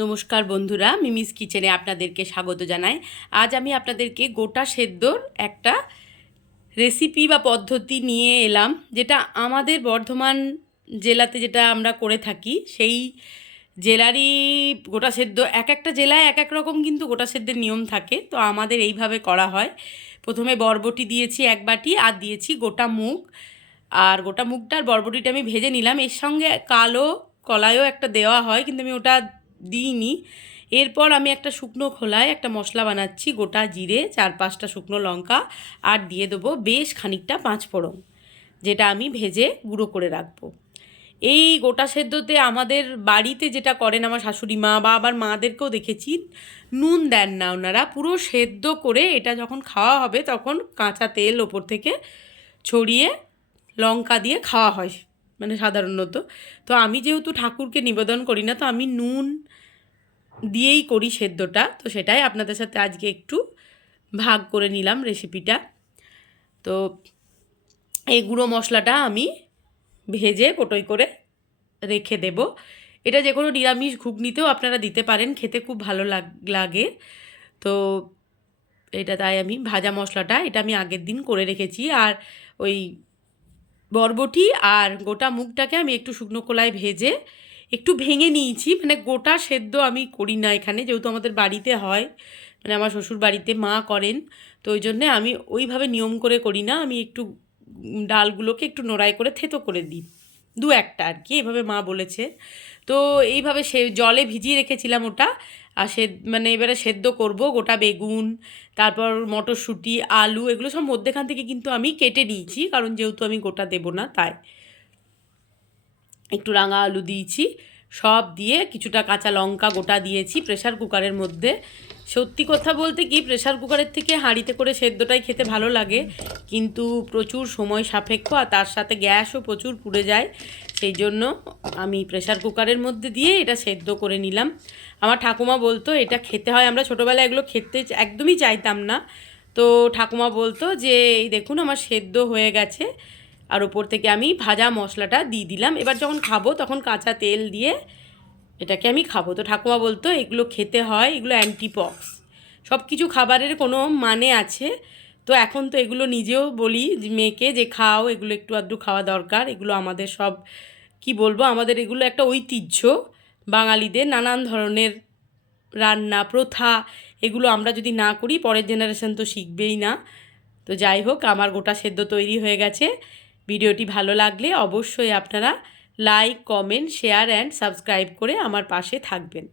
নমস্কার বন্ধুরা, মিমিস কিচেনে আপনাদেরকে স্বাগত জানাই। আজ আমি আপনাদেরকে গোটা সেদ্ধর একটা রেসিপি বা পদ্ধতি নিয়ে এলাম, যেটা আমাদের বর্ধমান জেলাতে যেটা আমরা করে থাকি সেই জেলারই গোটা সেদ্ধ। এক একটা জেলায় এক এক রকম কিন্তু গোটা সেদ্ধের নিয়ম থাকে, তো আমাদের এইভাবে করা হয়। প্রথমে বরবটি দিয়েছি 1 বাটি, আর দিয়েছি গোটা মুগ। আর গোটা মুগটার বরবটিটা আমি ভেজে নিলাম, এর সঙ্গে কালো কলাইও একটা দেওয়া হয়, কিন্তু আমি ওটা দিইনি। এরপর আমি একটা শুকনো খোলায় একটা মশলা বানাচ্ছি, গোটা জিরে, 4-5টা শুকনো লঙ্কা, আর দিয়ে দেবো বেশ খানিকটা 5 ফোড়ন, যেটা আমি ভেজে গুঁড়ো করে রাখবো। এই গোটা সেদ্ধতে আমাদের বাড়িতে যেটা করেন আমার শাশুড়ি মা বা আবার মাদেরকেও দেখেছি, নুন দেন না ওনারা। পুরো সেদ্ধ করে এটা যখন খাওয়া হবে তখন কাঁচা তেল ওপর থেকে ছড়িয়ে লঙ্কা দিয়ে খাওয়া হয়, মানে সাধারণত। তো আমি যেহেতু ঠাকুরকে নিবেদন করি না, তো আমি নুন দিয়েই করি সেদ্ধটা, তো সেটাই আপনাদের সাথে আজকে একটু ভাগ করে নিলাম রেসিপিটা। তো এই গুঁড়ো মশলাটা আমি ভেজে কোটোই করে রেখে দেব। এটা যে কোনো নিরামিষ ঘুগনিতেও আপনারা দিতে পারেন, খেতে খুব ভালো লাগে। তো এটা তাই আমি ভাজা মশলাটা এটা আমি আগের দিন করে রেখেছি। আর ওই বরবটি আর গোটা মুগটাকে আমি একটু শুকনো কলায় ভেজে একটু ভেঙে নিয়েছি, মানে গোটা সেদ্ধ আমি করি না এখানে, যেহেতু আমাদের বাড়িতে হয়, মানে আমার শ্বশুর বাড়িতে মা করেন, তো ওই জন্যে আমি ওইভাবে নিয়ম করে করি না। আমি একটু ডালগুলোকে একটু নোড়াই করে থেতো করে দিই, 2-1টা আর কি, এভাবে মা বলেছে। তো এইভাবে সে জলে ভিজিয়ে রেখেছিলাম ওটা। আর মানে এবারে সেদ্ধ করব গোটা বেগুন, তারপর মটরশুঁটি, আলু, এগুলো সব মধ্যেখান থেকে কিন্তু আমি কেটে নিয়েছি, কারণ যেহেতু আমি গোটা দেবো না, তাই একটু রাঙা আলু দিয়েছি। সব দিয়ে কিছুটা কাঁচা লঙ্কা গোটা দিয়েছি প্রেশার কুকারের মধ্যে। সত্যি কথা বলতে কি, প্রেশার কুকারের থেকে হাঁড়িতে করে সেদ্ধটাই খেতে ভালো লাগে, কিন্তু প্রচুর সময় সাপেক্ষ, আর তার সাথে গ্যাসও প্রচুর পুড়ে যায়। সেই জন্য আমি প্রেশার কুকারের মধ্যে দিয়ে এটা সেদ্ধ করে নিলাম। আমার ঠাকুমা বলতো এটা খেতে হয়, আমরা ছোটোবেলায় এগুলো খেতে একদমই চাইতাম না। তো ঠাকুমা বলতো যে এই দেখুন আমার সেদ্ধ হয়ে গেছে, আর ওপর থেকে আমি ভাজা মশলাটা দিয়ে দিলাম। এবার যখন খাবো তখন কাঁচা তেল দিয়ে এটাকে আমি খাবো। তো ঠাকুমা বলতো এগুলো খেতে হয়, এগুলো অ্যান্টিপক্স। সব কিছু খাবারের কোনো মানে আছে। তো এখন তো এগুলো নিজেও বলি মেয়েকে যে খাও, এগুলো একটু আধটু খাওয়া দরকার। এগুলো আমাদের সব কি বলবো, আমাদের এগুলো একটা ঐতিহ্য বাঙালিদের, নানান ধরনের রান্না প্রথা, এগুলো আমরা যদি না করি পরের জেনারেশন তো শিখবেই না। তো যাই হোক, আমার গোটা সেদ্ধ তৈরি হয়ে গেছে। ভিডিওটি ভালো লাগলে অবশ্যই আপনারা like, comment, share and subscribe করে আমার পাশে থাকবেন।